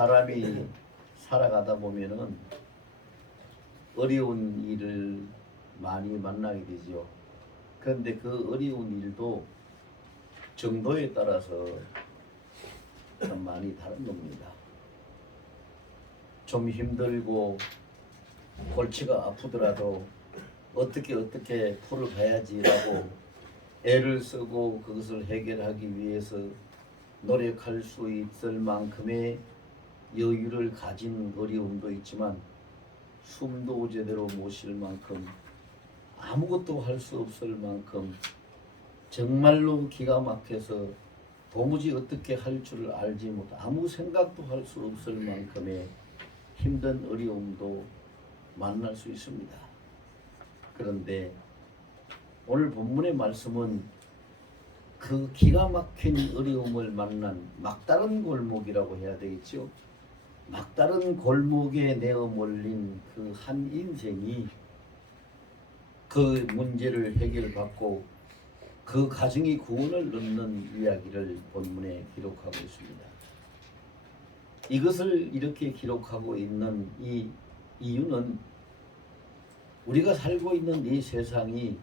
사람이 살아가다 보면은 어려운 일을 많이 만나게 되죠. 그런데 그 어려운 일도 정도에 따라서 참 많이 다른 겁니다. 좀 힘들고 골치가 아프더라도 어떻게 풀어가야지라고 애를 쓰고 그것을 해결하기 위해서 노력할 수 있을 만큼의 여유를 가진 어려움도 있지만 숨도 제대로 못 쉴 만큼 아무것도 할 수 없을 만큼 정말로 기가 막혀서 도무지 어떻게 할 줄 알지 못 아무 생각도 할 수 없을 만큼의 힘든 어려움도 만날 수 있습니다. 그런데 오늘 본문의 말씀은 그 기가 막힌 어려움을 만난 막다른 골목이라고 해야 되겠죠. 막다른 골목에 내어 몰린 그 한 인생이 그 문제를 해결받고 그 가정이 구원을 얻는 이야기를 본문에 기록하고 있습니다. 이것을 이렇게 기록하고 있는 이 이유는 우리가 살고 있는 이 세상이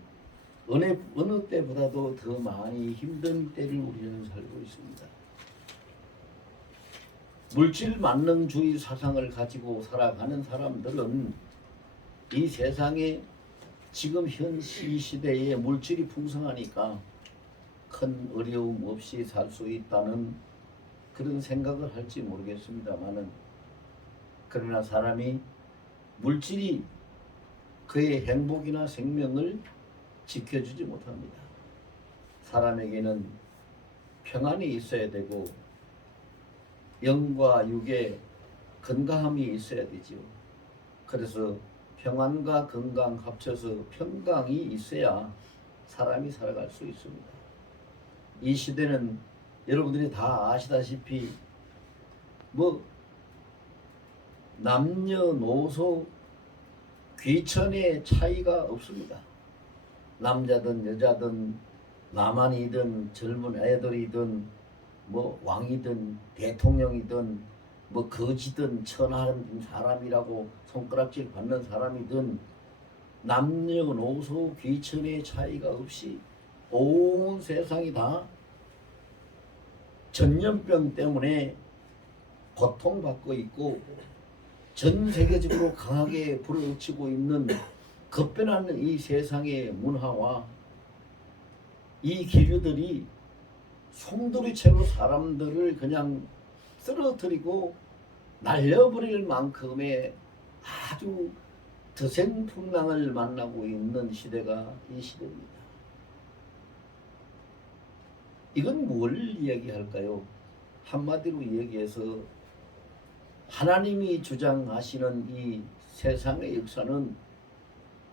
어느 때보다도 더 많이 힘든 때를 우리는 살고 있습니다. 물질 만능주의 사상을 가지고 살아가는 사람들은 이 세상에 지금 현 시대에 물질이 풍성하니까 큰 어려움 없이 살 수 있다는 그런 생각을 할지 모르겠습니다만은, 그러나 사람이 물질이 그의 행복이나 생명을 지켜주지 못합니다. 사람에게는 평안이 있어야 되고 영과 육의 건강함이 있어야 되지요. 그래서 평안과 건강 합쳐서 평강이 있어야 사람이 살아갈 수 있습니다. 이 시대는 여러분들이 다 아시다시피 남녀노소 귀천의 차이가 없습니다. 남자든 여자든 남한이든 젊은 애들이든 왕이든 대통령이든 거지든 천하는 사람이라고 손가락질 받는 사람이든 남녀노소 귀천의 차이가 없이 온 세상이 다 전염병 때문에 고통받고 있고 전 세계적으로 강하게 불어치고 있는 급변하는 이 세상의 문화와 이 기류들이 송두리째로 사람들을 그냥 쓰러뜨리고 날려버릴 만큼의 아주 드센 풍랑을 만나고 있는 시대가 이 시대입니다. 이건 뭘 이야기할까요? 한마디로 얘기해서 하나님이 주장하시는 이 세상의 역사는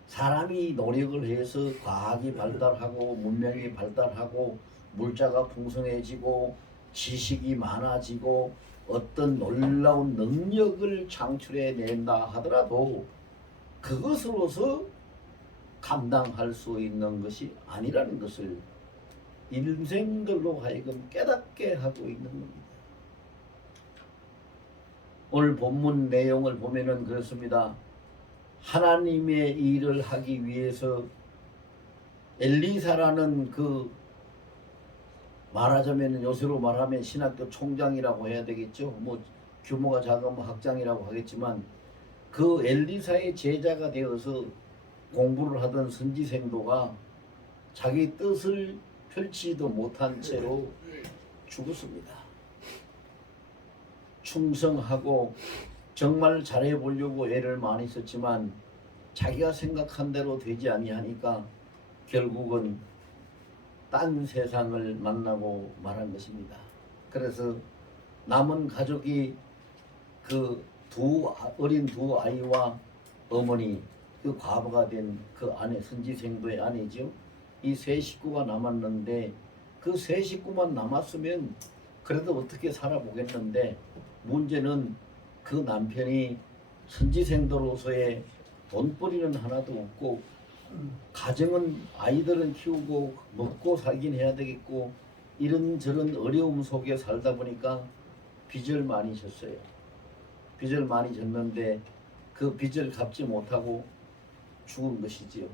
사람이 노력을 해서 과학이 발달하고 문명이 발달하고 물자가 풍성해지고 지식이 많아지고 어떤 놀라운 능력을 창출해낸다 하더라도 그것으로서 감당할 수 있는 것이 아니라는 것을 인생들로 하여금 깨닫게 하고 있는 겁니다. 오늘 본문 내용을 보면은 그렇습니다. 하나님의 일을 하기 위해서 엘리사라는 그 말하자면 요새로 말하면 신학교 총장이라고 해야 되겠죠. 규모가 작은 학장이라고 하겠지만 그 엘리사의 제자가 되어서 공부를 하던 선지생도가 자기 뜻을 펼치지도 못한 채로 죽었습니다. 충성하고 정말 잘해보려고 애를 많이 썼지만 자기가 생각한 대로 되지 아니하니까 결국은 딴 세상을 만나고 말한 것입니다. 그래서 남은 가족이 그 어린 두 아이와 어머니, 그 과부가 된 그 아내, 선지생도의 아내죠. 이 세 식구가 남았는데 그 세 식구만 남았으면 그래도 어떻게 살아보겠는데, 문제는 그 남편이 선지생도로서의 돈벌이는 하나도 없고 가정은 아이들은 키우고 먹고 살긴 해야 되겠고 이런저런 어려움 속에 살다 보니까 빚을 많이 졌어요. 빚을 많이 졌는데 그 빚을 갚지 못하고 죽은 것이지요.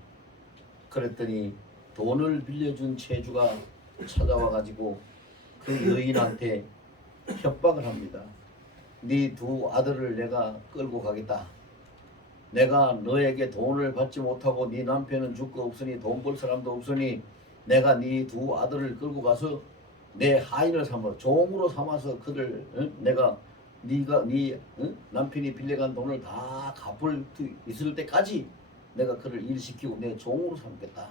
그랬더니 돈을 빌려준 채주가 찾아와 가지고 그 여인한테 협박을 합니다. 네 두 아들을 내가 끌고 가겠다. 내가 너에게 돈을 받지 못하고 네 남편은 죽고 없으니 돈 벌 사람도 없으니 내가 네 두 아들을 끌고 가서 내 하인을 삼아 종으로 삼아서 그들 내가 네가 네 남편이 빌려간 돈을 다 갚을 수 있을 때까지 내가 그를 일시키고 내 종으로 삼겠다.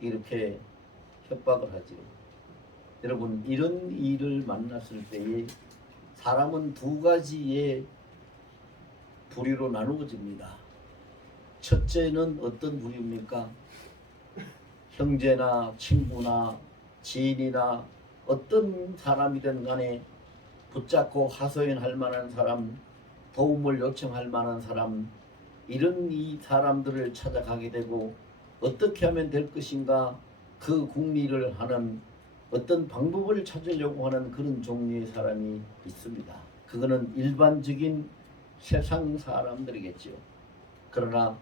이렇게 협박을 하지요. 여러분 이런 일을 만났을 때에 사람은 두 가지의 부류로 나누어집니다. 첫째는 어떤 부류입니까? 형제나 친구나 지인이나 어떤 사람이든 간에 붙잡고 하소연할 만한 사람, 도움을 요청할 만한 사람, 이런 이 사람들을 찾아가게 되고 어떻게 하면 될 것인가 그 궁리를 하는 어떤 방법을 찾으려고 하는 그런 종류의 사람이 있습니다. 그거는 일반적인 세상 사람들이겠지요. 그러나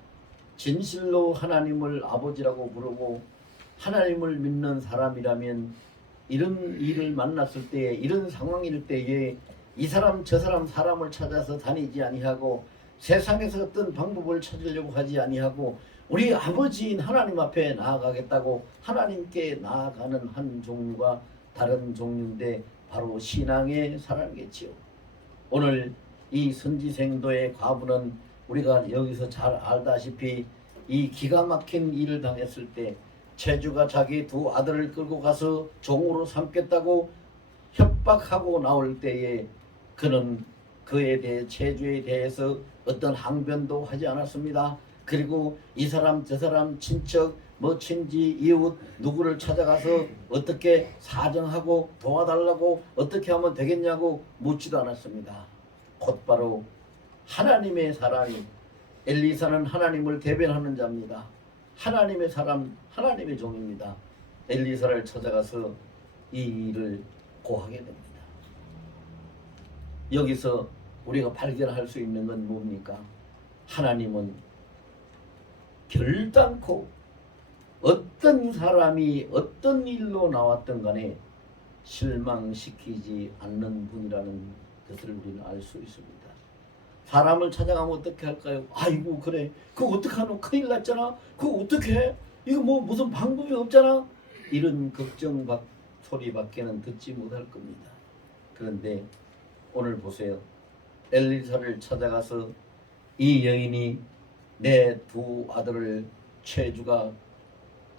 진실로 하나님을 아버지라고 부르고 하나님을 믿는 사람이라면 이런 일을 만났을 때에 이런 상황일 때에 이 사람 저 사람 사람을 찾아서 다니지 아니하고 세상에서 어떤 방법을 찾으려고 하지 아니하고 우리 아버지인 하나님 앞에 나아가겠다고 하나님께 나아가는 한 종류가 다른 종류인데 바로 신앙의 사람이겠지요. 오늘 이 선지생도의 과부는 우리가 여기서 잘 알다시피 이 기가 막힌 일을 당했을 때 채주가 자기 두 아들을 끌고 가서 종으로 삼겠다고 협박하고 나올 때에 그는 그에 대해 채주에 대해서 어떤 항변도 하지 않았습니다. 그리고 이 사람 저 사람 친척 뭐 친지 이웃 누구를 찾아가서 어떻게 사정하고 도와달라고 어떻게 하면 되겠냐고 묻지도 않았습니다. 곧바로 하나님의 사람이 엘리사는 하나님을 대변하는 자입니다. 하나님의 사람 하나님의 종입니다. 엘리사를 찾아가서 이 일을 고하게 됩니다. 여기서 우리가 발견할 수 있는 건 뭡니까? 하나님은 결단코 어떤 사람이 어떤 일로 나왔든 간에 실망시키지 않는 분이라는 것을 우리는 알 수 있습니다. 사람을 찾아가면 어떻게 할까요? 아이고 그래 그거 어떡하노 큰일 났잖아 그거 어떻게 해? 이거 뭐 무슨 방법이 없잖아 이런 걱정 소리밖에는 듣지 못할 겁니다. 그런데 오늘 보세요. 엘리사를 찾아가서 이 여인이 내 두 아들을 채주가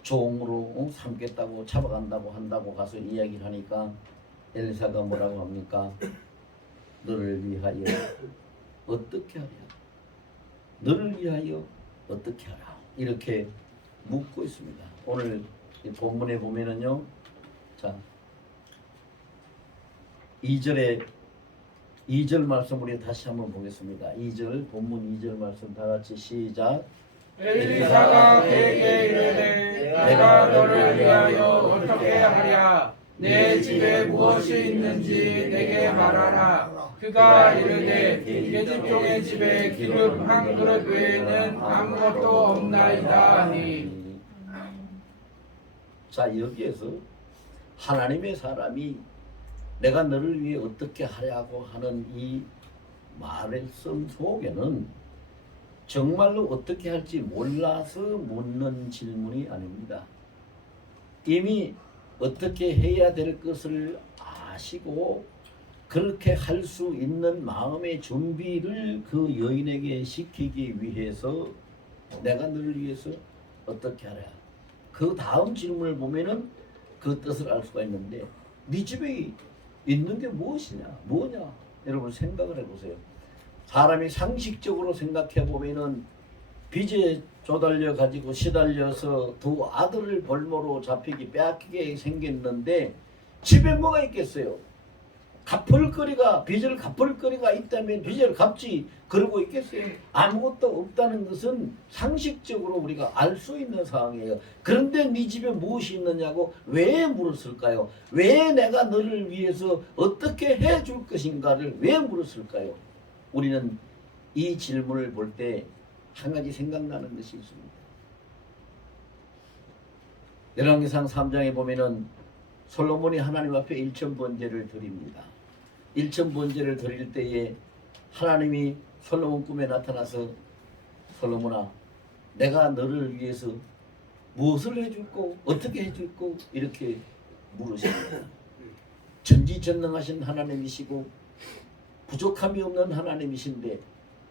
종으로 삼겠다고 잡아간다고 한다고 가서 이야기를 하니까 엘리사가 뭐라고 합니까? 너를 위하여 어떻게 하랴? 너를 위하여 어떻게 하라? 이렇게 묻고 있습니다. 오늘 이 본문에 보면은요. 자, 2절 말씀 우리 다시 한번 보겠습니다. 2절 본문 2절 말씀 다 같이 시작. 엘리사가 그에게 이르되 내가 너를 위하여 어떻게 하랴? 내 집에 무엇이 있는지 내게 말하라. 그가 이르되 계집종의 집에 기름 한 그릇 외에는 아무것도 없나이다 하니. 자, 여기에서 하나님의 사람이 내가 너를 위해 어떻게 하려고 하는 이 말씀 속에는 정말로 어떻게 할지 몰라서 묻는 질문이 아닙니다. 이미 어떻게 해야 될 것을 아시고 그렇게 할 수 있는 마음의 준비를 그 여인에게 시키기 위해서 내가 너를 위해서 어떻게 하랴. 그 다음 질문을 보면은 그 뜻을 알 수가 있는데 네 집에 있는 게 무엇이냐 뭐냐 여러분 생각을 해보세요. 사람이 상식적으로 생각해 보면은 빚에 조달려 가지고 시달려서 두 아들을 벌모로 잡히기 빼앗기게 생겼는데 집에 뭐가 있겠어요? 갚을 거리가 빚을 갚을 거리가 있다면 빚을 갚지 그러고 있겠어요? 아무것도 없다는 것은 상식적으로 우리가 알 수 있는 상황이에요. 그런데 네 집에 무엇이 있느냐고 왜 물었을까요? 왜 내가 너를 위해서 어떻게 해줄 것인가를 왜 물었을까요? 우리는 이 질문을 볼 때 한 가지 생각나는 것이 있습니다. 열왕기상 3장에 보면은 솔로몬이 하나님 앞에 일천번제를 드립니다. 일천번제를 드릴 때에 하나님이 솔로몬 꿈에 나타나서 솔로몬아, 내가 너를 위해서 무엇을 해줄고 어떻게 해줄고 이렇게 물으십니다. 전지전능하신 하나님이시고 부족함이 없는 하나님이신데,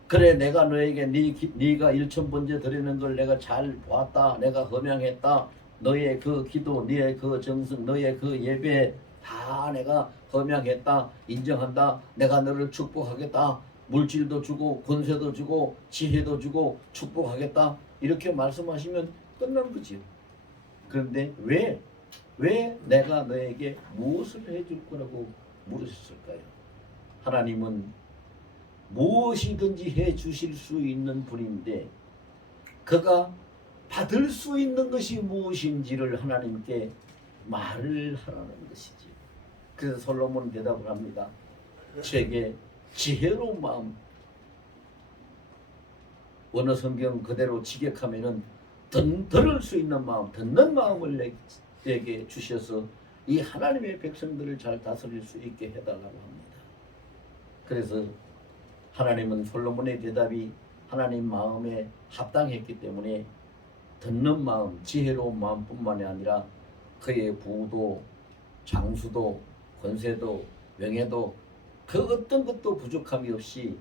그래 내가 너에게 네가 일천번제 드리는 걸 내가 잘 보았다, 내가 허명했다, 너의 그 기도, 너의 그 정성, 너의 그 예배 다 내가 허명했다, 인정한다, 내가 너를 축복하겠다, 물질도 주고 권세도 주고 지혜도 주고 축복하겠다, 이렇게 말씀하시면 끝난 거지요. 그런데 왜 내가 너에게 무엇을 해줄 거라고 물으셨을까요? 하나님은 무엇이든지 해 주실 수 있는 분인데, 그가 받을 수 있는 것이 무엇인지를 하나님께 말을 하라는 것이지. 그래서 솔로몬은 대답을 합니다. 제게 지혜로운 마음, 원어 성경 그대로 직역하면은 들을 수 있는 마음, 듣는 마음을 내게 주셔서 이 하나님의 백성들을 잘 다스릴 수 있게 해달라고 합니다. 그래서 하나님은 솔로몬의 대답이 하나님 마음에 합당했기 때문에 듣는 마음, 지혜로운 마음뿐만이 아니라 그의 부도, 장수도, 권세도, 명예도 그 어떤 것도 부족함이 없이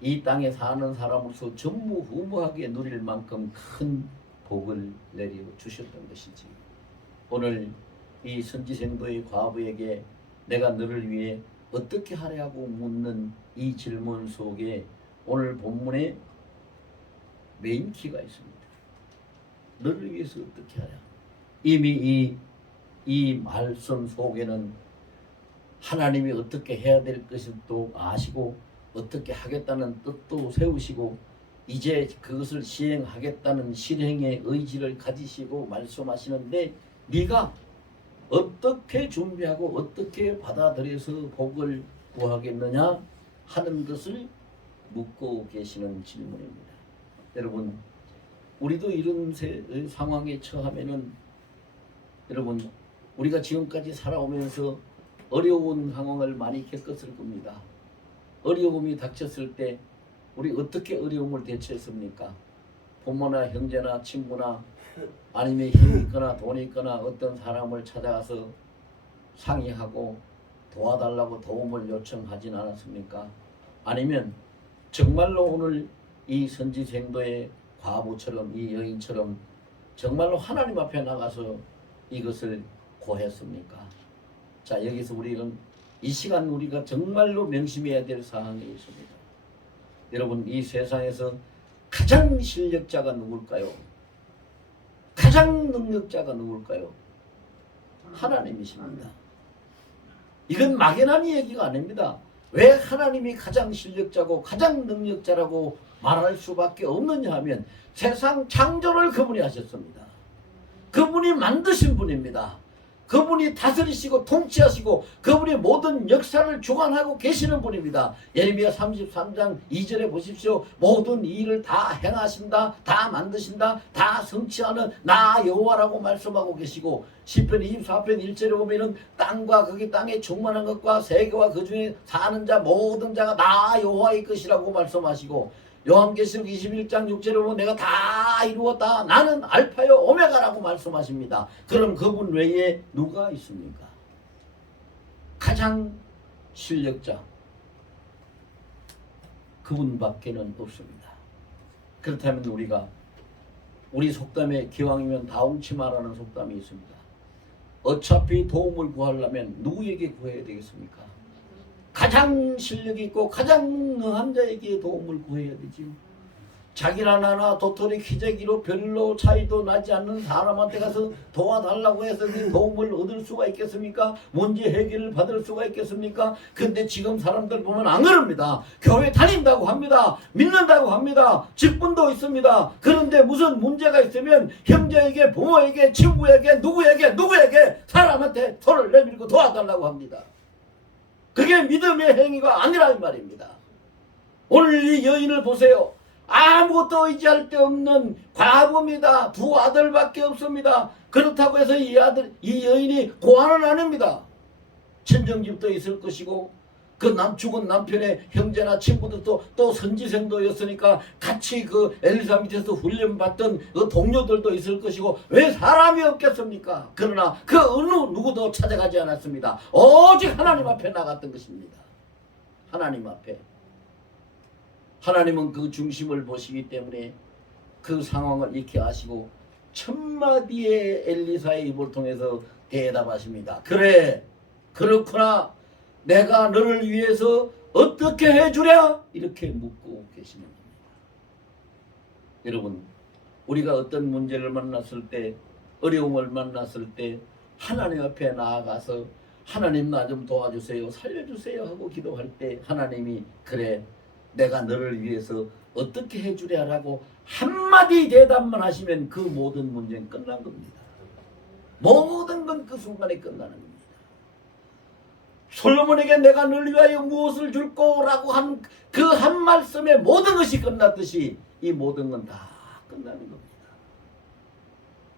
이 땅에 사는 사람으로서 전무후무하게 누릴 만큼 큰 복을 내려 주셨던 것이지. 오늘 이 선지생도의 과부에게 내가 너를 위해 어떻게 하려고 묻는 이 질문 속에 오늘 본문에 메인키가 있습니다. 너를 위해서 어떻게 하랴. 이미 이 말씀 속에는 하나님이 어떻게 해야 될 것도 아시고 어떻게 하겠다는 뜻도 세우시고 이제 그것을 시행하겠다는 실행의 의지를 가지시고 말씀하시는데, 네가 어떻게 준비하고 어떻게 받아들여서 복을 구하겠느냐 하는 것을 묻고 계시는 질문입니다. 여러분, 우리도 이런 상황에 처하면은, 여러분, 우리가 지금까지 살아오면서 어려운 상황을 많이 겪었을 겁니다. 어려움이 닥쳤을 때 우리 어떻게 어려움을 대처했습니까? 부모나 형제나 친구나 아니면 힘이 있거나 돈이 있거나 어떤 사람을 찾아가서 상의하고 도와달라고 도움을 요청하진 않았습니까? 아니면 정말로 오늘 이 선지생도의 과부처럼, 이 여인처럼 정말로 하나님 앞에 나가서 이것을 고했습니까? 자, 여기서 우리는 이 시간 우리가 정말로 명심해야 될 사항이 있습니다. 여러분, 이 세상에서 가장 실력자가 누굴까요? 가장 능력자가 누굴까요? 하나님이십니다. 이건 막연한 얘기가 아닙니다. 왜 하나님이 가장 실력자고 가장 능력자라고 말할 수밖에 없느냐 하면 세상 창조를 그분이 하셨습니다. 그분이 만드신 분입니다. 그분이 다스리시고 통치하시고 그분이 모든 역사를 주관하고 계시는 분입니다. 예레미야 33장 2절에 보십시오. 모든 일을 다 행하신다, 다 만드신다, 다 성취하는 나 여호와라고 말씀하고 계시고, 시편 24편 1절에 보면은 땅과 거기 땅에 충만한 것과 세계와 그 중에 사는 자 모든 자가 나 여호와의 것이라고 말씀하시고, 요한계시록 21장 6절에 보면 내가 다 이루었다, 나는 알파요 오메가라고 말씀하십니다. 그럼 그분 외에 누가 있습니까? 가장 실력자 그분밖에는 없습니다. 그렇다면 우리 속담에 기왕이면 다홍치 마라는 속담이 있습니다. 어차피 도움을 구하려면 누구에게 구해야 되겠습니까? 가장 실력 있고 가장 능한 자에게 도움을 구해야 되지요. 자기나 나나 도토리 키재기로 별로 차이도 나지 않는 사람한테 가서 도와달라고 해서 그 도움을 얻을 수가 있겠습니까? 문제 해결을 받을 수가 있겠습니까? 근데 지금 사람들 보면 안 그럽니다. 교회 다닌다고 합니다. 믿는다고 합니다. 직분도 있습니다. 그런데 무슨 문제가 있으면 형제에게, 부모에게, 친구에게, 누구에게 사람한테 손을 내밀고 도와달라고 합니다. 그게 믿음의 행위가 아니라 이 말입니다. 오늘 이 여인을 보세요. 아무것도 의지할 데 없는 과부입니다. 두 아들밖에 없습니다. 그렇다고 해서 이 여인이 고아는 아닙니다. 친정집도 있을 것이고 그 죽은 남편의 형제나 친구들도 또 선지생도였으니까 같이 그 엘리사 밑에서 훈련받던 그 동료들도 있을 것이고 왜 사람이 없겠습니까? 그러나 그 어느 누구도 찾아가지 않았습니다. 오직 하나님 앞에 나갔던 것입니다. 하나님 앞에. 하나님은 그 중심을 보시기 때문에 그 상황을 익히 아시고 첫마디의 엘리사의 입을 통해서 대답하십니다. 그래, 그렇구나. 내가 너를 위해서 어떻게 해주랴? 이렇게 묻고 계시는 겁니다. 여러분, 우리가 어떤 문제를 만났을 때, 어려움을 만났을 때 하나님 앞에 나아가서 하나님 나 좀 도와주세요, 살려주세요 하고 기도할 때 하나님이 그래, 내가 너를 위해서 어떻게 해주랴라고 한마디 대답만 하시면 그 모든 문제는 끝난 겁니다. 모든 건 그 순간에 끝나는 겁니다. 솔로몬에게 내가 너를 위하여 무엇을 줄 거라고 한 그 한 말씀에 모든 것이 끝났듯이 이 모든 건 다 끝나는 겁니다.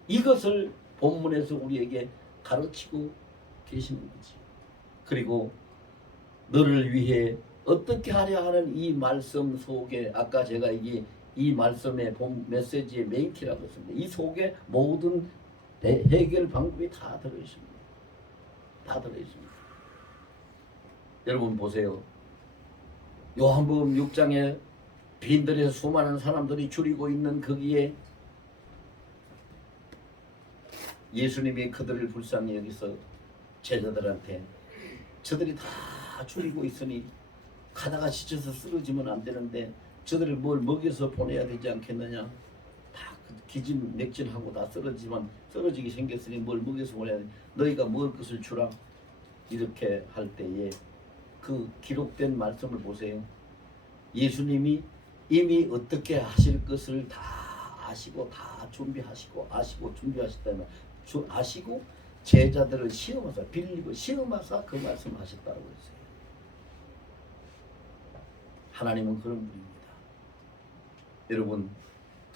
이것을 본문에서 우리에게 가르치고 계시는 거지. 그리고 너를 위해 어떻게 하려 하는 이 말씀 속에 아까 제가 이 말씀의 본 메시지의 메인키라고 했습니다. 이 속에 모든 해결 방법이 다 들어있습니다. 다 들어있습니다. 여러분 보세요. 요한복음 6장에 빈들에서 수많은 사람들이 줄이고 있는 거기에 예수님이 그들을 불쌍히 여기서 제자들한테 저들이 다 줄이고 있으니 가다가 지쳐서 쓰러지면 안 되는데 저들을 뭘 먹여서 보내야 되지 않겠느냐. 다 기진맥진하고 다 쓰러지기 생겼으니 뭘 먹여서 보내야 돼. 너희가 먹을 것을 주라. 이렇게 할 때에 그 기록된 말씀을 보세요. 예수님이 이미 어떻게 하실 것을 다 아시고 다 준비하시고 준비하셨다면 아시고 제자들을 시험하사 빌리고 시험하사 그 말씀을 하셨다고 했어요. 하나님은 그런 분입니다. 여러분,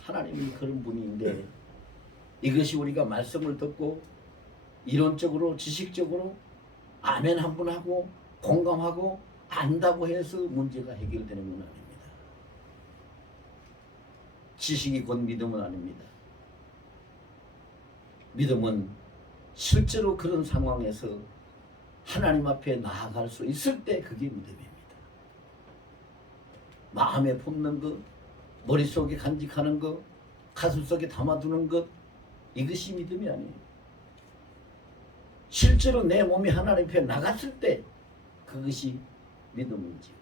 하나님은 그런 분인데 이것이 우리가 말씀을 듣고 이론적으로 지식적으로 아멘 한 번 하고 공감하고 안다고 해서 문제가 해결되는 건 아닙니다. 지식이 곧 믿음은 아닙니다. 믿음은 실제로 그런 상황에서 하나님 앞에 나아갈 수 있을 때 그게 믿음입니다. 마음에 품는 것, 머릿속에 간직하는 것, 가슴속에 담아두는 것, 이것이 믿음이 아니에요. 실제로 내 몸이 하나님 앞에 나갔을 때 그것이 믿음이지요.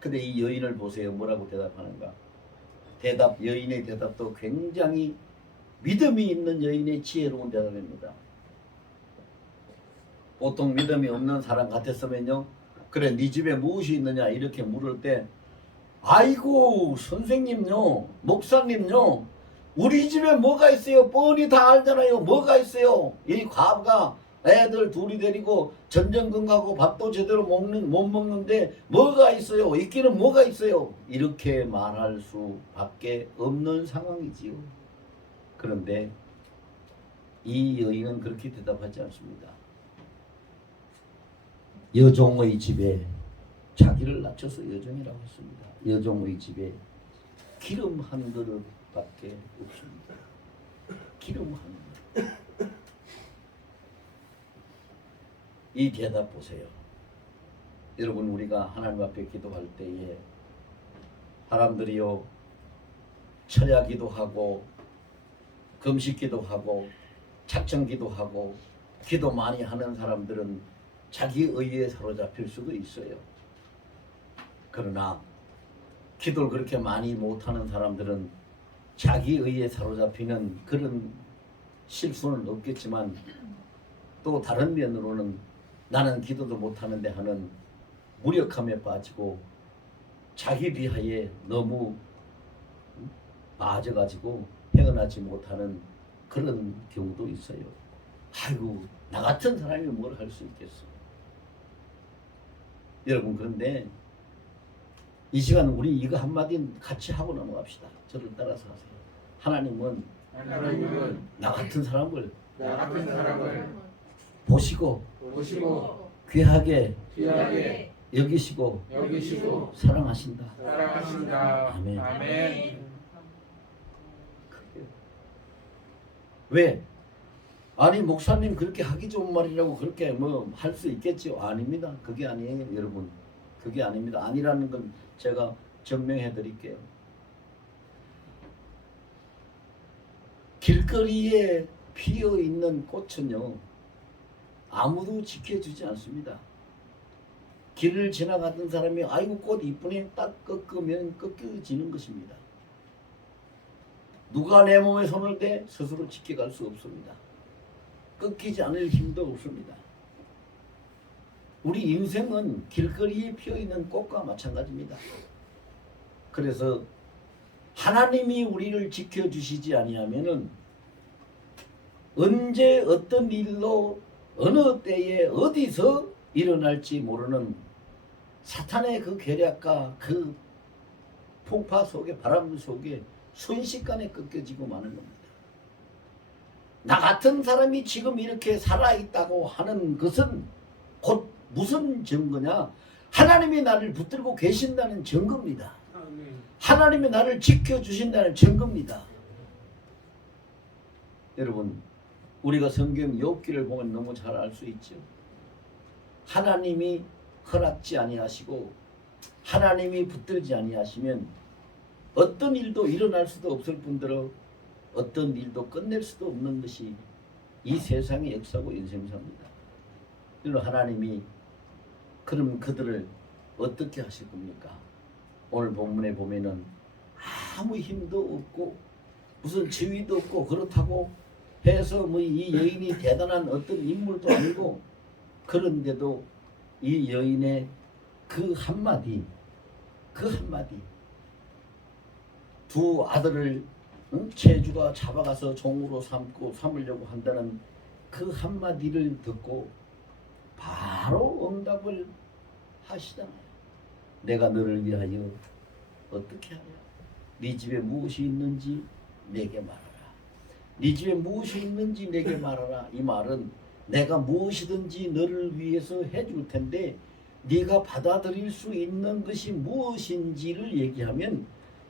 근데 이 여인을 보세요. 뭐라고 대답하는가? 여인의 대답도 굉장히 믿음이 있는 여인의 지혜로운 대답입니다. 보통 믿음이 없는 사람 같았으면요, 그래 네 집에 무엇이 있느냐 이렇게 물을 때 아이고 선생님요, 목사님요, 우리 집에 뭐가 있어요? 뻔히 다 알잖아요. 뭐가 있어요? 이 과부가 애들 둘이 데리고 전전긍긍 하고 밥도 제대로 못 먹는데 뭐가 있어요? 있기는 뭐가 있어요? 이렇게 말할 수밖에 없는 상황이지요. 그런데 이 여인은 그렇게 대답하지 않습니다. 여종의 집에 자기를 낮춰서 여종이라고 했습니다. 여종의 집에 기름 한 그릇밖에 없습니다. 기름 한 그릇. 이 대답 보세요. 여러분, 우리가 하나님 앞에 기도할 때에 사람들이요 철야 기도하고 금식 기도하고 작정 기도하고 기도 많이 하는 사람들은 자기 의에 사로잡힐 수도 있어요. 그러나 기도를 그렇게 많이 못하는 사람들은 자기 의에 사로잡히는 그런 실수는 없겠지만 또 다른 면으로는 나는 기도도 못하는데 하는 무력함에 빠지고 자기 비하에 너무 빠져가지고 헤어나지 못하는 그런 경우도 있어요. 아이고 나 같은 사람이 뭘 할 수 있겠어. 여러분, 그런데 이 시간 우리 이거 한마디 같이 하고 넘어갑시다. 저를 따라서 하세요. 하나님은 나 같은 사람을 보시고 귀하게 여기시고 사랑하신다. 아멘. 아멘. 왜? 아니 목사님 그렇게 하기 좋은 말이라고 그렇게 뭐 할 수 있겠지요? 아닙니다. 그게 아니에요, 여러분. 그게 아닙니다. 아니라는 건 제가 증명해 드릴게요. 길거리에 피어 있는 꽃은요, 아무도 지켜주지 않습니다. 길을 지나가던 사람이 아이고 꽃 이쁘네 딱 꺾으면 꺾여지는 것입니다. 누가 내 몸에 손을 대 스스로 지켜갈 수 없습니다. 꺾이지 않을 힘도 없습니다. 우리 인생은 길거리에 피어있는 꽃과 마찬가지입니다. 그래서 하나님이 우리를 지켜주시지 아니하면은 언제 어떤 일로 어느 때에 어디서 일어날지 모르는 사탄의 그 계략과 그 풍파 속에 바람 속에 순식간에 꺾여지고 마는 겁니다. 나 같은 사람이 지금 이렇게 살아있다고 하는 것은 곧 무슨 증거냐? 하나님이 나를 붙들고 계신다는 증거입니다. 하나님이 나를 지켜주신다는 증거입니다. 여러분, 우리가 성경 욥기를 보면 너무 잘 알 수 있죠. 하나님이 허락지 아니하시고 하나님이 붙들지 아니하시면 어떤 일도 일어날 수도 없을 뿐더러 어떤 일도 끝낼 수도 없는 것이 이 세상의 역사고 인생사입니다. 그리고 하나님이 그럼 그들을 어떻게 하실 겁니까? 오늘 본문에 보면은 아무 힘도 없고 무슨 지위도 없고 그렇다고 해서 뭐 이 여인이 대단한 어떤 인물도 아니고 그런데도 이 여인의 그 한마디 두 아들을 체주가 잡아가서 종으로 삼으려고 한다는 그 한마디를 듣고 바로 응답을 하시잖아요. 내가 너를 위하여 어떻게 하랴? 네 집에 무엇이 있는지 내게 말하라. 네 집에 무엇이 있는지 내게 말하라. 이 말은 내가 무엇이든지 너를 위해서 해줄 텐데 네가 받아들일 수 있는 것이 무엇인지를 얘기하면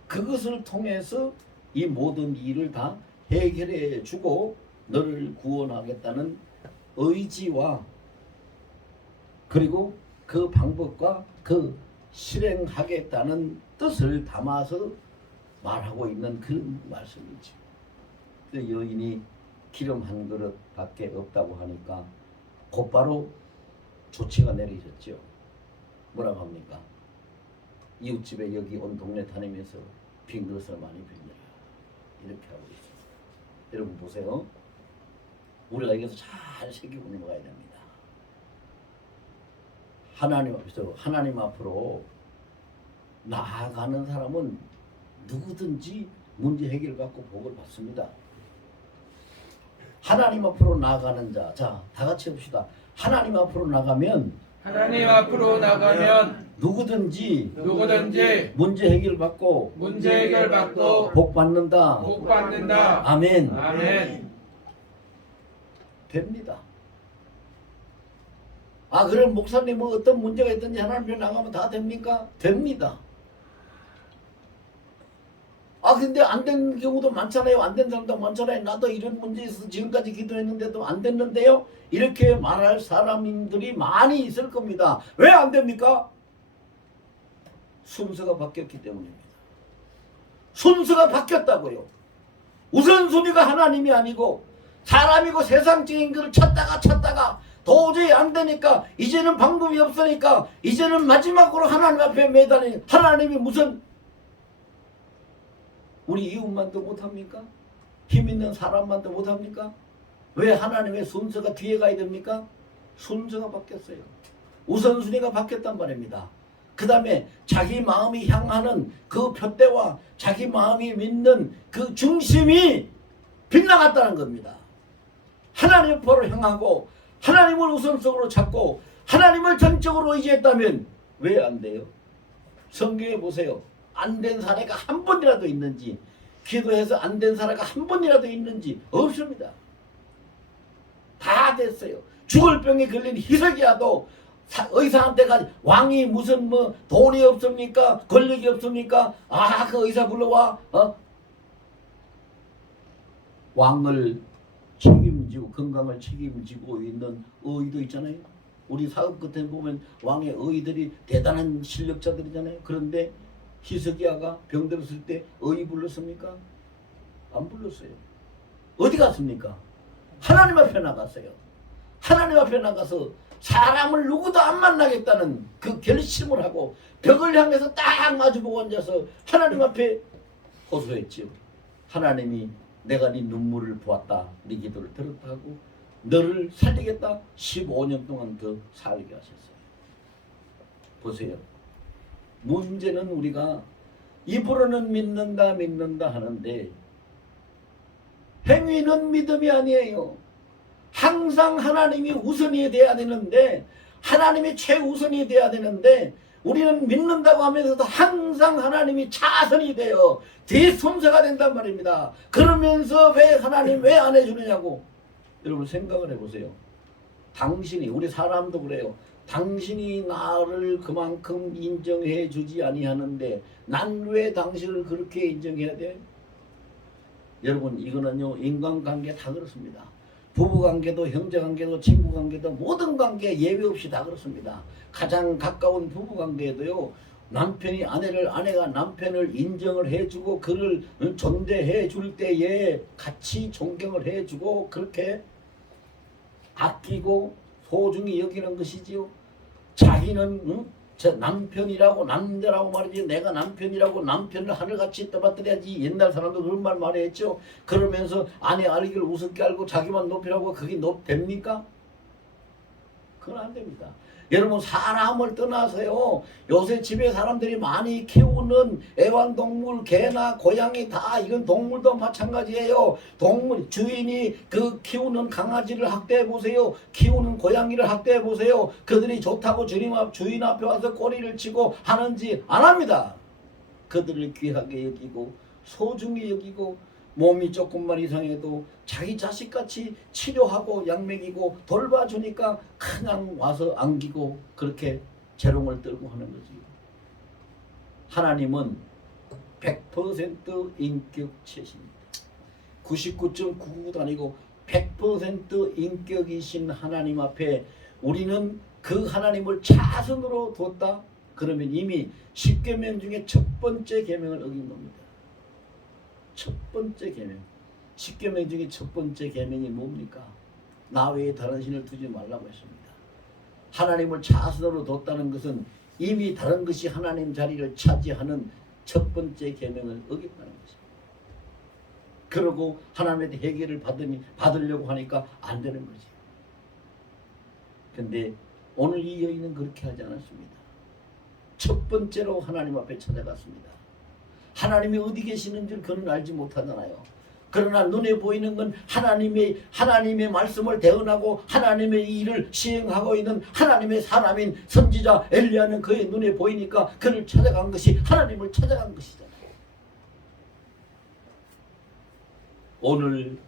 그것을 통해서 이 모든 일을 다 해결해 주고 너를 구원하겠다는 의지와 그리고 그 방법과 그 실행하겠다는 뜻을 담아서 말하고 있는 그런 말씀이죠. 그 여인이 기름 한 그릇 밖에 없다고 하니까 곧바로 조치가 내려졌죠. 뭐라고 합니까? 이웃집에 여기 온 동네 다니면서 빈 그릇을 많이 빌려라. 이렇게 하고 있습니다. 여러분 보세요. 우리가 여기서 잘 새기고 넘어가야 됩니다. 하나님 앞으로 나아가는 사람은 누구든지 문제 해결받고 복을 받습니다. 하나님 앞으로 나아가는 자, 다 같이 합시다. 하나님 앞으로 나가면 누구든지 문제 해결받고 복 받는다. 아멘. 됩니다. 아 그럼 목사님 뭐 어떤 문제가 있든지 하나님 앞에 나가면 다 됩니까? 됩니다. 아 근데 안 된 경우도 많잖아요. 안 된 사람도 많잖아요. 나도 이런 문제 있어서 지금까지 기도했는데도 안 됐는데요. 이렇게 말할 사람들이 많이 있을 겁니다. 왜 안 됩니까? 순서가 바뀌었기 때문입니다. 순서가 바뀌었다고요. 우선순위가 하나님이 아니고 사람이고 세상적인 것을 찾다가 도저히 안 되니까 이제는 방법이 없으니까 이제는 마지막으로 하나님 앞에 매달리는 하나님이 무슨 우리 이웃만도 못합니까? 힘 있는 사람만도 못합니까? 왜 하나님의 순서가 뒤에 가야 됩니까? 순서가 바뀌었어요. 우선순위가 바뀌었단 말입니다. 그 다음에 자기 마음이 향하는 그 표대와 자기 마음이 믿는 그 중심이 빗나갔다는 겁니다. 하나님 앞으로 향하고 하나님을 우선적으로 찾고 하나님을 전적으로 의지했다면 왜 안 돼요? 성경에 보세요. 안 된 사례가 한 번이라도 있는지, 기도해서 안 된 사례가 한 번이라도 있는지 없습니다. 다 됐어요. 죽을 병에 걸린 히스기야도 의사한테 가지, 왕이 무슨 뭐 돈이 없습니까? 권력이 없습니까? 아, 그 의사 불러와. 왕을 책임지고 건강을 책임지고 있는 의도 있잖아요. 우리 사업 끝에 보면 왕의 의들이 대단한 실력자들이잖아요. 그런데 히스기야가 병들었을 때 의 불렀습니까? 안 불렀어요. 어디 갔습니까? 하나님 앞에 나갔어요. 하나님 앞에 나가서 사람을 누구도 안 만나겠다는 그 결심을 하고 벽을 향해서 딱 마주보고 앉아서 하나님 앞에 호소했지요. 하나님이 내가 네 눈물을 보았다. 네 기도를 들었다고 너를 살리겠다. 15년 동안 더 살게 하셨어요. 보세요. 문제는 우리가 입으로는 믿는다 하는데 행위는 믿음이 아니에요. 항상 하나님이 우선이 돼야 되는데, 하나님이 최우선이 돼야 되는데, 우리는 믿는다고 하면서도 항상 하나님이 차선이 되어 뒤손사가 된단 말입니다. 그러면서 왜 하나님 왜 안 해주느냐고. 여러분 생각을 해보세요. 당신이, 우리 사람도 그래요. 당신이 나를 그만큼 인정해 주지 아니하는데 난 왜 당신을 그렇게 인정해야 돼? 여러분 이거는요, 인간관계 다 그렇습니다. 부부관계도 형제관계도 친구관계도 모든 관계 예외 없이 다 그렇습니다. 가장 가까운 부부관계에도요, 남편이 아내를, 아내가 남편을 인정을 해주고 그를 존대해 줄 때에 같이 존경을 해주고 그렇게 아끼고 소중히 여기는 것이지요. 자기는 저 남편이라고, 남자라고 말이지, 내가 남편이라고 남편을 하늘같이 떠받들여야지. 옛날 사람도 그런 말 많이 했죠. 그러면서 아내 알기를 우습게 알고 자기만 높이라고, 그게 됩니까? 그건 안 됩니다. 여러분 사람을 떠나서요, 요새 집에 사람들이 많이 키우는 애완동물, 개나 고양이 다, 이건 동물도 마찬가지예요. 동물 주인이 그 키우는 강아지를 학대해 보세요. 키우는 고양이를 학대해 보세요. 그들이 좋다고 주인 앞에 와서 꼬리를 치고 하는지 안 합니다. 그들을 귀하게 여기고 소중히 여기고 몸이 조금만 이상해도 자기 자식같이 치료하고 약 먹이고 돌봐주니까 그냥 와서 안기고 그렇게 재롱을 떨고 하는 거지. 하나님은 100% 인격체십니다. 99.99도 아니고 100% 인격이신 하나님 앞에 우리는 그 하나님을 차선으로 뒀다? 그러면 이미 10계명 중에 첫 번째 계명을 어긴 겁니다. 첫 번째 계명. 10계명 중에 첫 번째 계명이 뭡니까? 나 외에 다른 신을 두지 말라고 했습니다. 하나님을 차선으로 뒀다는 것은 이미 다른 것이 하나님 자리를 차지하는 첫 번째 계명을 어겼다는 것입니다. 그러고 하나님의 해결을 받으려고 하니까 안 되는 거죠. 근데 오늘 이 여인은 그렇게 하지 않았습니다. 첫 번째로 하나님 앞에 찾아갔습니다. 하나님이 어디 계시는지를 그는 알지 못하잖아요. 그러나 눈에 보이는 건 하나님의 말씀을 대언하고 하나님의 일을 시행하고 있는 하나님의 사람인 선지자 엘리야는 그의 눈에 보이니까 그를 찾아간 것이 하나님을 찾아간 것이잖아요. 오늘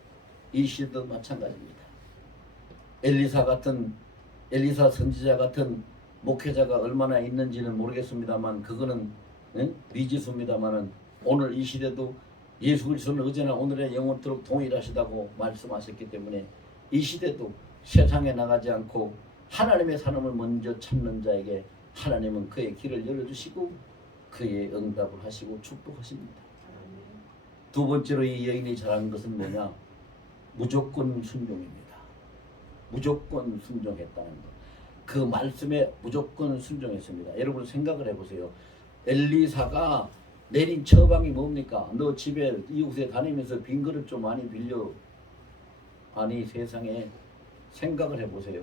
이 시대도 마찬가지입니다. 엘리사 선지자 같은 목회자가 얼마나 있는지는 모르겠습니다만, 그거는 미지수입니다만은, 오늘 이 시대도 예수 그리스도는 어제나 오늘의 영원토록 동일하시다고 말씀하셨기 때문에 이 시대도 세상에 나가지 않고 하나님의 사람을 먼저 찾는 자에게 하나님은 그의 길을 열어주시고 그의 응답을 하시고 축복하십니다. 두 번째로 이 여인이 잘한 것은 뭐냐? 무조건 순종입니다. 무조건 순종했다는 것. 그 말씀에 무조건 순종했습니다. 여러분 생각을 해보세요. 엘리사가 내린 처방이 뭡니까? 너 집에 이웃에 다니면서 빈 그릇 좀 많이 빌려. 아니 세상에, 생각을 해보세요.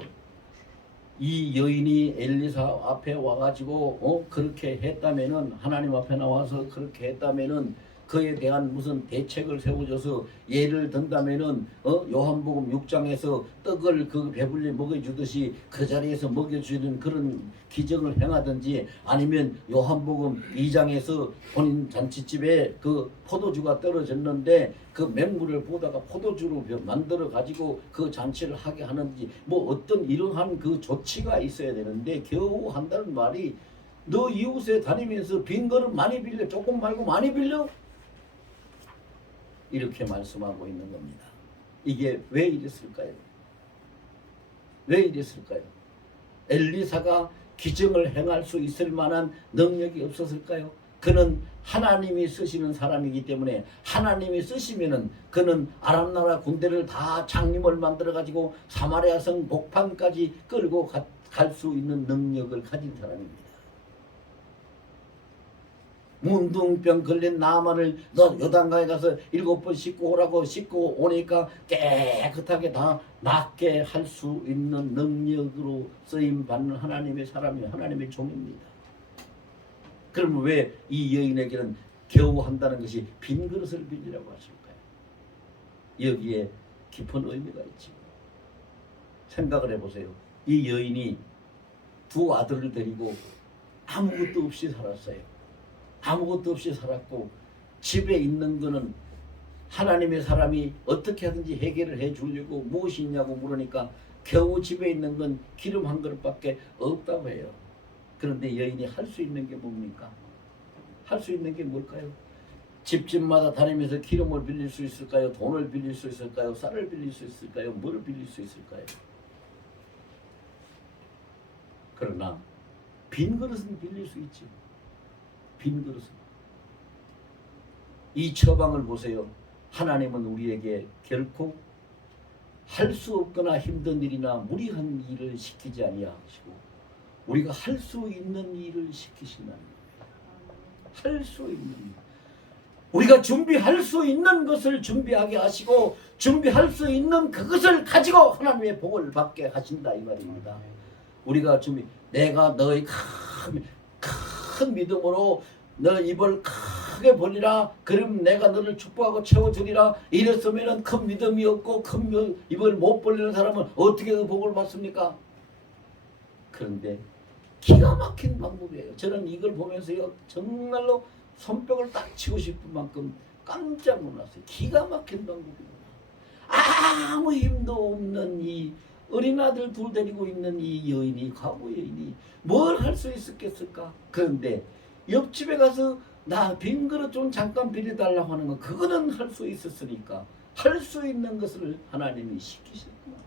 이 여인이 엘리사 앞에 와가지고 그렇게 했다면은, 하나님 앞에 나와서 그렇게 했다면은 그에 대한 무슨 대책을 세워줘서 예를 든다면은 요한복음 6장에서 떡을 그 배불리 먹여주듯이 그 자리에서 먹여주는 그런 기적을 행하든지, 아니면 요한복음 2장에서 본인 잔치집에 그 포도주가 떨어졌는데 그 맹물을 보다가 포도주로 만들어 가지고 그 잔치를 하게 하는지, 뭐 어떤 이러한 그 조치가 있어야 되는데, 겨우 한다는 말이 너 이웃에 다니면서 빈 그릇 많이 빌려, 조금 말고 많이 빌려, 이렇게 말씀하고 있는 겁니다. 이게 왜 이랬을까요? 왜 이랬을까요? 엘리사가 기적을 행할 수 있을 만한 능력이 없었을까요? 그는 하나님이 쓰시는 사람이기 때문에, 하나님이 쓰시면은 그는 아람 나라 군대를 다 장림을 만들어 가지고 사마리아 성 복판까지 끌고 갈 수 있는 능력을 가진 사람입니다. 문둥병 걸린 나만을 너 요단강에 가서 7번 씻고 오라고, 씻고 오니까 깨끗하게 다 낫게 할 수 있는 능력으로 쓰임 받는 하나님의 사람이, 하나님의 종입니다. 그럼 왜 이 여인에게는 겨우 한다는 것이 빈 그릇을 빌리라고 하실까요? 여기에 깊은 의미가 있지. 생각을 해보세요. 이 여인이 두 아들을 데리고 아무것도 없이 살았어요. 아무것도 없이 살았고, 집에 있는 거는 하나님의 사람이 어떻게 하든지 해결을 해 주려고 무엇이 있냐고 물으니까 겨우 집에 있는 건 기름 한 그릇밖에 없다고 해요. 그런데 여인이 할 수 있는 게 뭡니까? 할 수 있는 게 뭘까요? 집집마다 다니면서 기름을 빌릴 수 있을까요? 돈을 빌릴 수 있을까요? 쌀을 빌릴 수 있을까요? 뭐를 빌릴 수 있을까요? 그러나 빈 그릇은 빌릴 수 있지. 빈 그릇은. 이 처방을 보세요. 하나님은 우리에게 결코 할 수 없거나 힘든 일이나 무리한 일을 시키지 아니하시고, 우리가 할 수 있는 일을 시키신다는 거예요. 할 수 있는 일. 우리가 준비할 수 있는 것을 준비하게 하시고, 준비할 수 있는 그것을 가지고 하나님의 복을 받게 하신다, 이 말입니다. 우리가 내가 너의 큰 믿음으로 너 입을 크게 벌리라, 그럼 내가 너를 축복하고 채워주리라, 이랬으면 큰 믿음이 없고 큰 입을 못 벌리는 사람은 어떻게 그 복을 받습니까? 그런데 기가 막힌 방법이에요. 저는 이걸 보면서요, 정말로 손뼉을 딱 치고 싶은 만큼 깜짝 놀랐어요. 기가 막힌 방법입니다. 아무 힘도 없는 이 어린아들 둘 데리고 있는 이 여인이, 과부 여인이 뭘 할 수 있었겠을까? 그런데 옆집에 가서 나 빈 그릇 좀 잠깐 빌려달라고 하는 건, 그거는 할 수 있었으니까 할 수 있는 것을 하나님이 시키셨구나.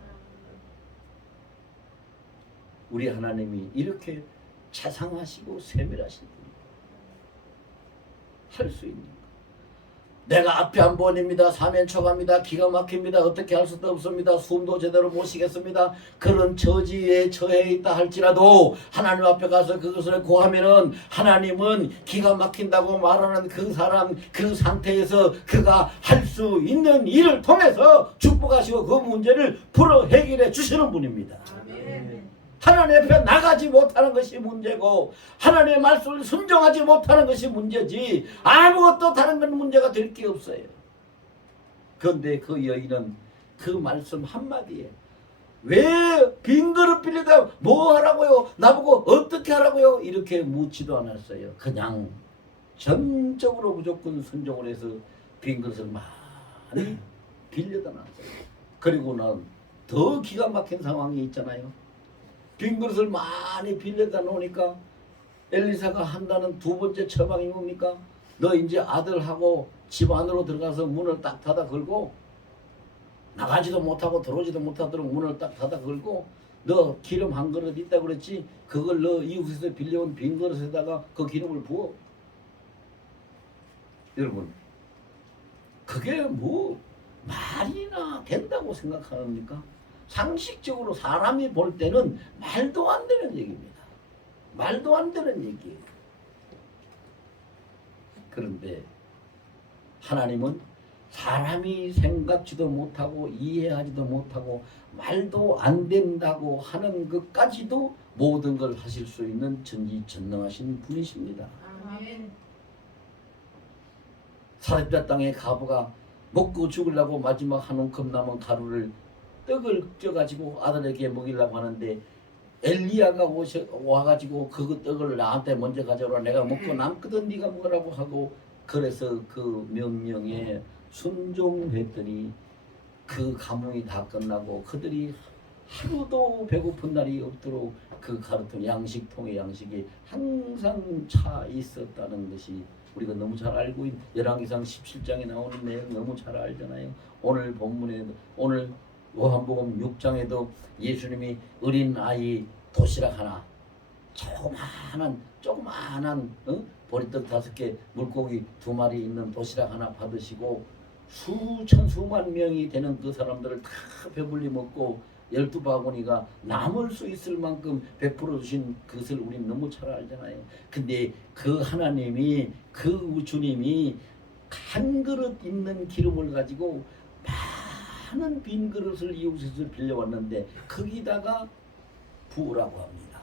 우리 하나님이 이렇게 자상하시고 세밀하신 분이에요. 할 수 있는 것. 내가 앞에 한 번입니다. 사면초갑니다. 기가 막힙니다. 어떻게 할 수도 없습니다. 숨도 제대로 못 쉬겠습니다. 그런 처지에 처해 있다 할지라도 하나님 앞에 가서 그것을 구하면은, 하나님은 기가 막힌다고 말하는 그 사람, 그 상태에서 그가 할 수 있는 일을 통해서 축복하시고 그 문제를 풀어 해결해 주시는 분입니다. 하나님 앞에 나가지 못하는 것이 문제고, 하나님의 말씀을 순종하지 못하는 것이 문제지, 아무것도 다른 건 문제가 될 게 없어요. 그런데 그 여인은 그 말씀 한마디에, 왜 빈 그릇 빌리다 뭐 하라고요? 나보고 어떻게 하라고요? 이렇게 묻지도 않았어요. 그냥 전적으로 무조건 순종을 해서 빈 그릇을 많이 빌려다 놨어요. 그리고 난 더 기가 막힌 상황이 있잖아요. 빈 그릇을 많이 빌려다 놓으니까 엘리사가 한다는 두 번째 처방이 뭡니까? 너 이제 아들하고 집 안으로 들어가서 문을 딱 닫아 걸고, 나가지도 못하고 들어오지도 못하도록 문을 딱 닫아 걸고, 너 기름 한 그릇 있다 그랬지? 그걸 너 이웃에서 빌려온 빈 그릇에다가 그 기름을 부어. 여러분, 그게 뭐 말이나 된다고 생각합니까? 상식적으로 사람이 볼 때는 말도 안 되는 얘기입니다. 말도 안 되는 얘기예요. 그런데 하나님은 사람이 생각지도 못하고 이해하지도 못하고 말도 안 된다고 하는 것까지도 모든 걸 하실 수 있는 전지전능하신 분이십니다. 아멘. 사렙자 땅의 가부가 먹고 죽으려고 마지막 한 움큼 남은 가루를 떡을 쪄가지고 아들에게 먹이려고 하는데 엘리야가 와가지고 그 떡을 나한테 먼저 가져오라, 내가 먹고 남거든 네가 먹으라고 하고, 그래서 그 명령에 순종했더니 그 가뭄이 다 끝나고 그들이 하루도 배고픈 날이 없도록 그 가르통 양식통의 양식이 항상 차 있었다는 것이 우리가 너무 잘 알고 있는 열왕기상 17장에 나오는 내용 너무 잘 알잖아요. 오늘 본문에도, 오늘 요한복음 6장에도 예수님이 어린 아이 도시락 하나, 조그마한 보리떡 5개, 물고기 2마리 있는 도시락 하나 받으시고 수만 명이 되는 그 사람들을 다 배불리 먹고 12바구니가 남을 수 있을 만큼 베풀어 주신 그것을 우리는 너무 잘 알잖아요. 근데 그 하나님이, 그 주님이 한 그릇 있는 기름을 가지고 많은 빈 그릇을 이웃에서 빌려왔는데 거기다가 부으라고 합니다.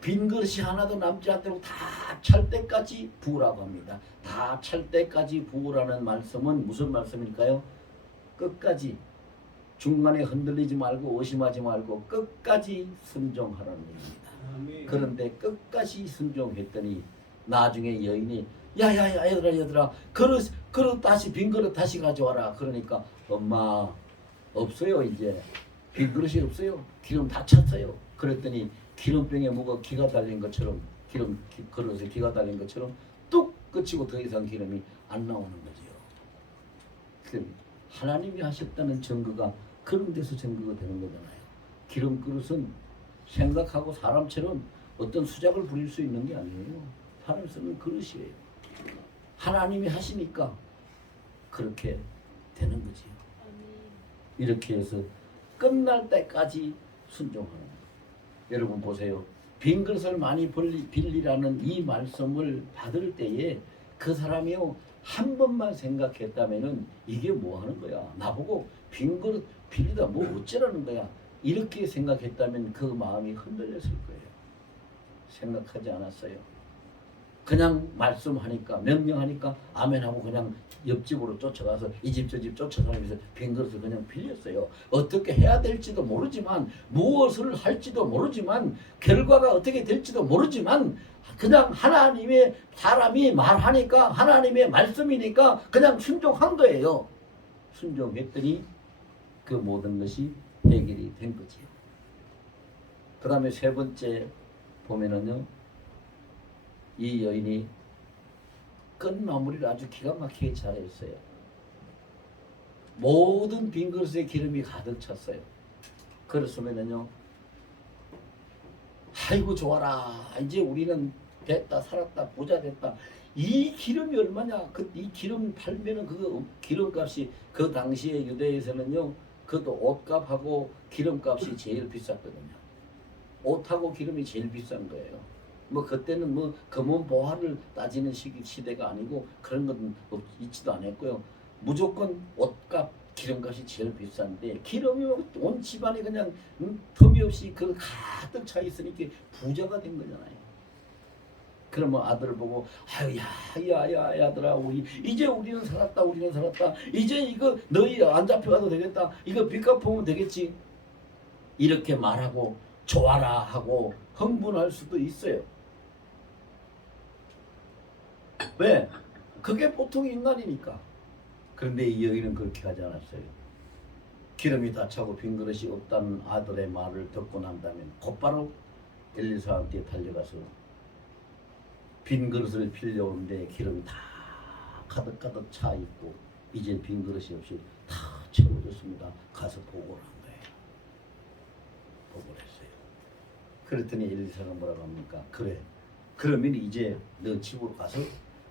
빈 그릇이 하나도 남지 않도록 다 찰 때까지 부으라고 합니다. 다 찰 때까지 부으라는 말씀은 무슨 말씀일까요? 끝까지, 중간에 흔들리지 말고 의심하지 말고 끝까지 순종하라는 얘기입니다. 그런데 끝까지 순종했더니 나중에 여인이 야야야 얘들아 그릇 다시 빈 그릇 다시 가져와라. 그러니까 엄마 없어요, 이제 빈 그릇이 없어요, 기름 다 찼어요. 그랬더니 기름병에 뭐가 기가 달린 것처럼, 그릇에 기가 달린 것처럼 뚝 끝이고 더 이상 기름이 안 나오는 거지요. 하나님이 하셨다는 증거가 그런 데서 증거가 되는 거잖아요. 기름 그릇은 생각하고 사람처럼 어떤 수작을 부릴 수 있는 게 아니에요. 사람 쓰는 그릇이에요. 하나님이 하시니까 그렇게 되는 거지요. 이렇게 해서 끝날 때까지 순종하는 거예요. 여러분 보세요. 빈 그릇을 많이 빌리라는 이 말씀을 받을 때에 그 사람이요 한 번만 생각했다면은 이게 뭐 하는 거야, 나보고 빈 그릇 빌리다 뭐 어쩌라는 거야, 이렇게 생각했다면 그 마음이 흔들렸을 거예요. 생각하지 않았어요. 그냥 말씀하니까, 명령하니까 아멘하고 그냥 옆집으로 쫓아가서 이 집 저 집 쫓아다니면서 빈 그릇을 그냥 빌렸어요. 어떻게 해야 될지도 모르지만, 무엇을 할지도 모르지만, 결과가 어떻게 될지도 모르지만 그냥 하나님의 사람이 말하니까, 하나님의 말씀이니까 그냥 순종한 거예요. 순종했더니 그 모든 것이 해결이 된 거지요. 그 다음에 세 번째 보면은요, 이 여인이 끝마무리를 아주 기가 막히게 잘했어요. 모든 빈 그릇에 기름이 가득 찼어요. 그랬으면은요, 아이고 좋아라, 이제 우리는 됐다, 살았다, 부자 됐다. 이 기름이 얼마냐? 이 기름 팔면은 그 기름값이 그 당시에 유대에서는요, 그것도 옷값하고 기름값이 제일 비쌌거든요. 옷하고 기름이 제일 비싼 거예요. 뭐 그때는 뭐 금은 보화를 따지는 시대가 아니고 그런 건 있지도 않았고요. 무조건 옷값, 기름값이 제일 비싼데 기름이 온 집안에 그냥 틈이 없이 그 가득 차 있으니까 부자가 된 거잖아요. 그러면 아들을 보고 아유 야 아들아, 이제 우리는 살았다, 이제 이거 너희 안 잡혀가도 되겠다, 이거 빚 갚으면 되겠지, 이렇게 말하고 좋아라 하고 흥분할 수도 있어요. 왜? 그게 보통 인간이니까. 그런데 이 여인은 그렇게 하지 않았어요. 기름이 다 차고 빈 그릇이 없다는 아들의 말을 듣고 난다면 곧바로 엘리사한테 달려가서 빈 그릇을 빌려오는데 기름이 다 가득 차 있고 이제 빈 그릇이 없이 다 채워졌습니다. 가서 보고를 한 거예요. 보고를 했어요. 그랬더니 엘리사가 뭐라고 합니까? 그래, 그러면 이제 너 집으로 가서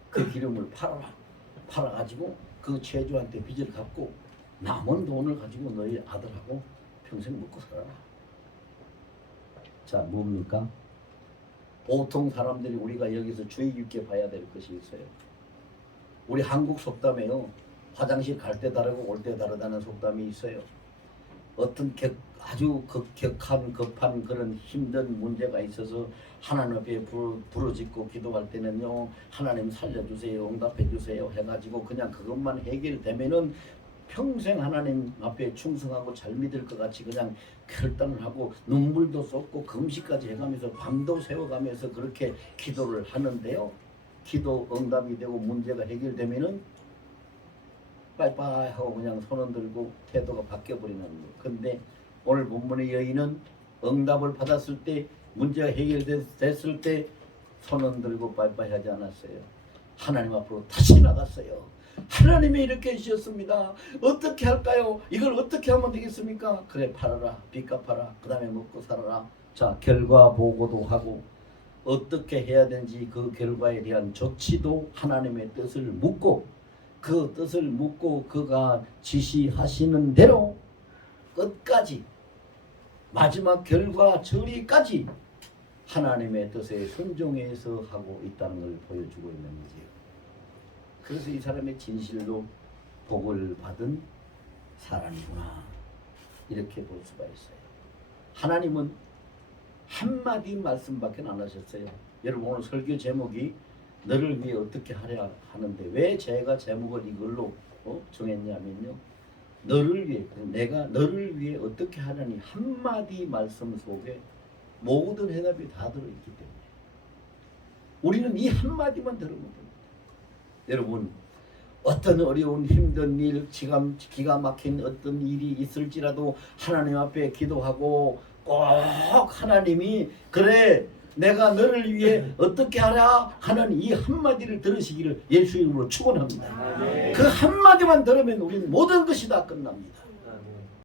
그 기름을 팔아가지고 그 채주한테 빚을 갚고 남은 돈을 가지고 너희 아들하고 평생 먹고 살아라. 자, 뭡니까? 보통 사람들이 우리가 여기서 주의 깊게 봐야 될 것이 있어요. 우리 한국 속담에요, 화장실 갈 때 다르고 올 때 다르다는 속담이 있어요. 어떤 아주 급격한 급한 그런 힘든 문제가 있어서 하나님 앞에 부르짖고 기도할 때는요, 하나님 살려주세요, 응답해주세요 해가지고 그냥 그것만 해결되면은 평생 하나님 앞에 충성하고 잘 믿을 것 같이 그냥 결단을 하고 눈물도 쏟고 금식까지 해가면서 밤도 새워가면서 그렇게 기도를 하는데요, 기도 응답이 되고 문제가 해결되면은 빠이빠이 하고 그냥 손을 들고 태도가 바뀌어버리는 거예요. 근데 오늘 본문의 여인은 응답을 받았을 때, 문제가 해결됐을 때 손은 들고 빠이빠이 하지 않았어요. 하나님 앞으로 다시 나갔어요. 하나님이 이렇게 해주셨습니다. 어떻게 할까요? 이걸 어떻게 하면 되겠습니까? 그래, 팔아라, 빚 갚아라, 그 다음에 먹고 살아라. 자, 결과 보고도 하고 어떻게 해야 되는지 그 결과에 대한 조치도 하나님의 뜻을 묻고, 그 뜻을 묻고 그가 지시하시는 대로 끝까지 마지막 결과 처리까지 하나님의 뜻에 순종해서 하고 있다는 걸 보여주고 있는 거지요. 그래서 이 사람의 진실로 복을 받은 사람이구나, 이렇게 볼 수가 있어요. 하나님은 한마디 말씀밖에 안 하셨어요. 여러분, 오늘 설교 제목이 너를 위해 어떻게 하려 하는데, 왜 제가 제목을 이걸로 정했냐면요, 너를 위해, 내가 너를 위해 어떻게 하려니 한마디 말씀 속에 모든 해답이 다 들어있기 때문에 우리는 이 한마디만 들으면 됩니다. 여러분, 어떤 어려운 힘든 일, 기가 막힌 어떤 일이 있을지라도 하나님 앞에 기도하고 꼭 하나님이 그래 내가 너를 위해 어떻게 하라 하는 이 한마디를 들으시기를 예수 이름으로 축원합니다. 그 한마디만 들으면 우리는 모든 것이 다 끝납니다.